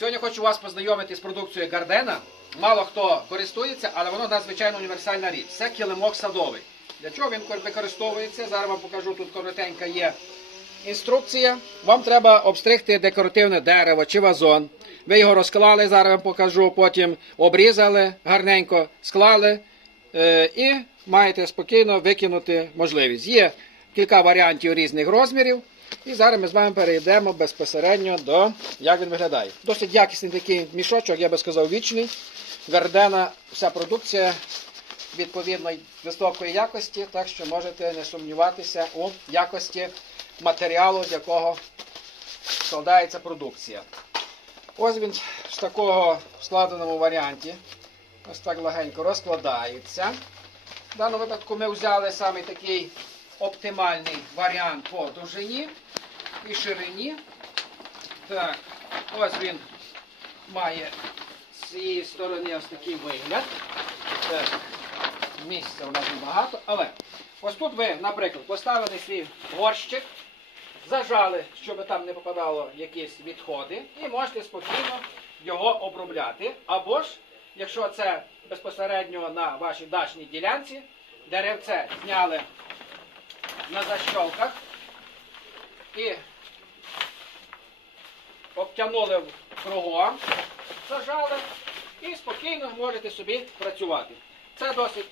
Сьогодні хочу вас познайомити з продукцією Гардена. Мало хто користується, але воно надзвичайно універсальна річ. Це килимок садовий. Для чого він використовується? Зараз вам покажу, тут коротенька є інструкція. Вам треба обстригти декоративне дерево чи вазон. Ви його розклали, зараз вам покажу, потім обрізали гарненько, склали е, і маєте спокійно викинути можливість. Є кілька варіантів різних розмірів. І зараз ми з вами перейдемо безпосередньо до як він виглядає. Досить якісний такий мішочок, я би сказав, вічний. Гардена, вся продукція відповідно високої якості, так що можете не сумніватися у якості матеріалу, з якого складається продукція. Ось він з такого складеному варіанті. Ось так легенько розкладається. В даному випадку ми взяли саме такий оптимальний варіант по довжині і ширині. Так, ось він має з цієї сторони ось такий вигляд. Так, місця у нас небагато, але ось тут ви, наприклад, поставили свій горщик, зажали, щоб там не попадало якісь відходи, і можете спокійно його обробляти. Або ж, якщо це безпосередньо на вашій дачній ділянці, деревце зняли на защолках і обтянули кругом, зажали і спокійно можете собі працювати. Це досить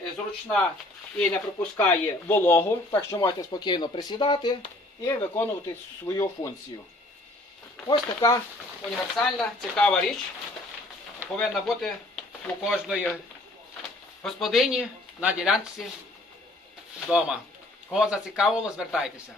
е, зручна і не пропускає вологу, так що можете спокійно присідати і виконувати свою функцію. Ось така універсальна, цікава річ повинна бути у кожної господині на ділянці вдома. Кого зацікавило, звертайтеся.